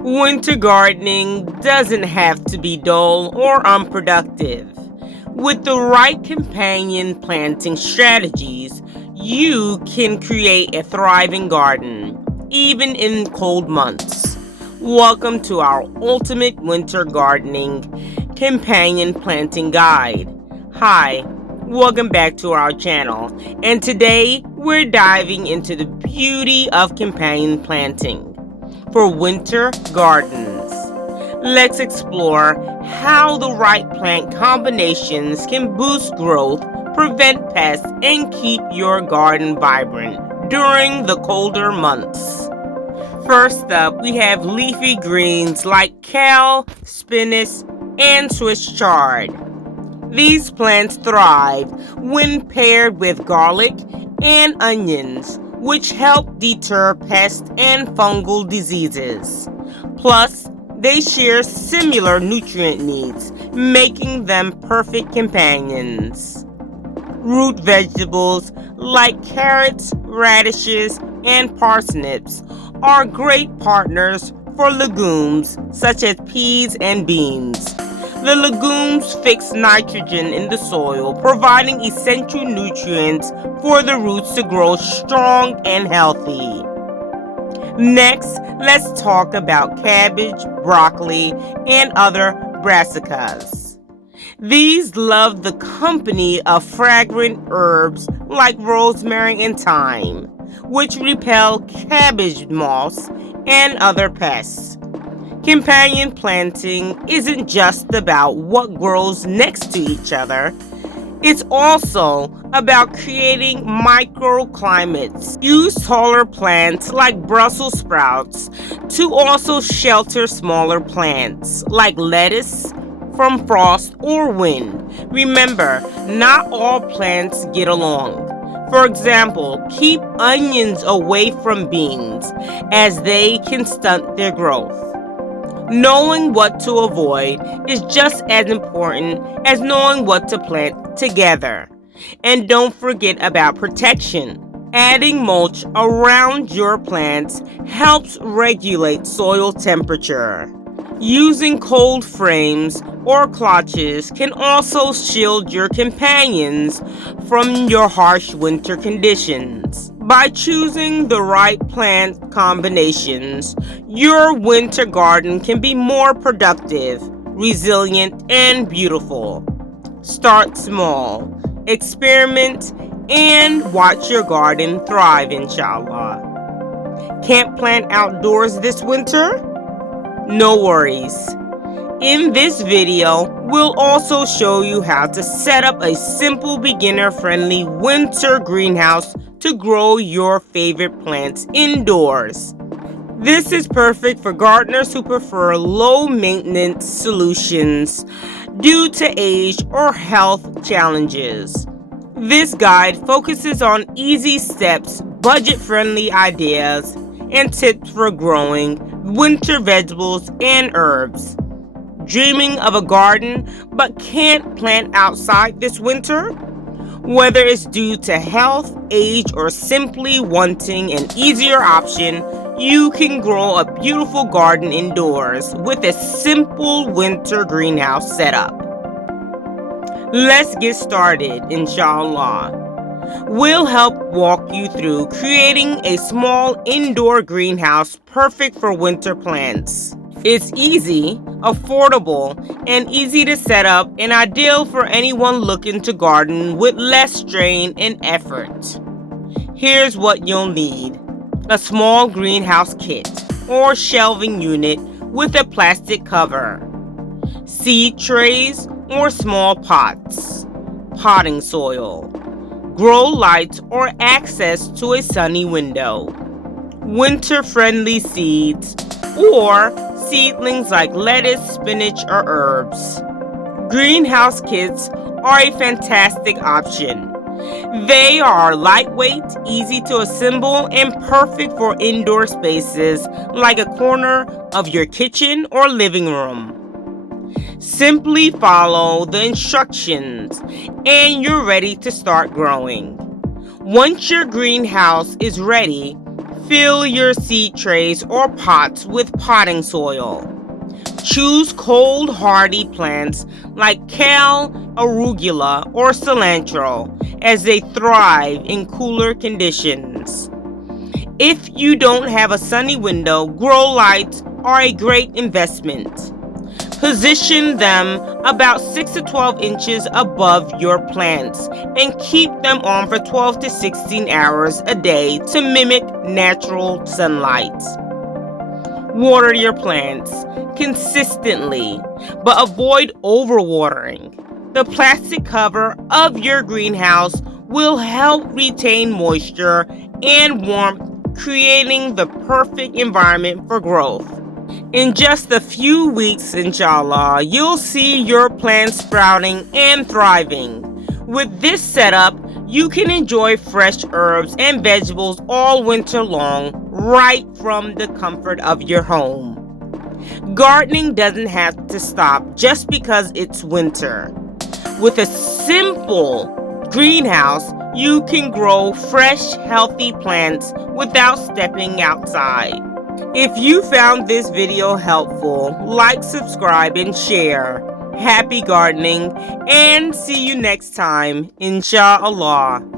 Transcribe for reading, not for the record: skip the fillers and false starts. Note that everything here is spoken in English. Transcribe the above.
Winter gardening doesn't have to be dull or unproductive. With the right companion planting strategies, you can create a thriving garden, even in cold months. Welcome to our ultimate winter gardening companion planting guide. Hi, welcome back to our channel, and today we're diving into the beauty of companion planting for winter gardens. Let's explore how the right plant combinations can boost growth, prevent pests, and keep your garden vibrant during the colder months. First up, we have leafy greens like kale, spinach, and Swiss chard. These plants thrive when paired with garlic and onions, which help deter pests and fungal diseases. Plus, they share similar nutrient needs, making them perfect companions. Root vegetables like carrots, radishes, and parsnips are great partners for legumes such as peas and beans. The legumes fix nitrogen in the soil, providing essential nutrients for the roots to grow strong and healthy. Next, let's talk about cabbage, broccoli, and other brassicas. These love the company of fragrant herbs like rosemary and thyme, which repel cabbage moths and other pests. Companion planting isn't just about what grows next to each other. It's also about creating microclimates. Use taller plants like Brussels sprouts to also shelter smaller plants like lettuce from frost or wind. Remember, not all plants get along. For example, keep onions away from beans as they can stunt their growth. Knowing what to avoid is just as important as knowing what to plant together. And don't forget about protection. Adding mulch around your plants helps regulate soil temperature. Using cold frames or clutches can also shield your companions from your harsh winter conditions. By choosing the right plant combinations, your winter garden can be more productive, resilient, and beautiful. Start small, experiment, and watch your garden thrive, inshallah. Can't plant outdoors this winter? No worries. In this video, we'll also show you how to set up a simple beginner-friendly winter greenhouse to grow your favorite plants indoors. This is perfect for gardeners who prefer low-maintenance solutions due to age or health challenges. This guide focuses on easy steps, budget-friendly ideas, and tips for growing winter vegetables and herbs. Dreaming of a garden but can't plant outside this winter? Whether it's due to health, age, or simply wanting an easier option, you can grow a beautiful garden indoors with a simple winter greenhouse setup. Let's get started, inshallah. We'll help walk you through creating a small indoor greenhouse perfect for winter plants. It's easy, affordable, and easy to set up and ideal for anyone looking to garden with less strain and effort. Here's what you'll need: a small greenhouse kit or shelving unit with a plastic cover, seed trays or small pots, potting soil, grow lights or access to a sunny window, winter-friendly seeds or seedlings like lettuce, spinach, or herbs. Greenhouse kits are a fantastic option. They are lightweight, easy to assemble, and perfect for indoor spaces like a corner of your kitchen or living room. Simply follow the instructions and you're ready to start growing. Once your greenhouse is ready, Fill your seed trays or pots with potting soil. Choose cold hardy plants like kale, arugula, or cilantro as they thrive in cooler conditions. If you don't have a sunny window, grow lights are a great investment. Position them about 6 to 12 inches above your plants and keep them on for 12 to 16 hours a day to mimic natural sunlight. Water your plants consistently, but avoid overwatering. The plastic cover of your greenhouse will help retain moisture and warmth, creating the perfect environment for growth. In just a few weeks, inshallah, you'll see your plants sprouting and thriving. With this setup, you can enjoy fresh herbs and vegetables all winter long, right from the comfort of your home. Gardening doesn't have to stop just because it's winter. With a simple greenhouse, you can grow fresh, healthy plants without stepping outside. If you found this video helpful, like, subscribe, and share. Happy gardening, and see you next time, inshallah.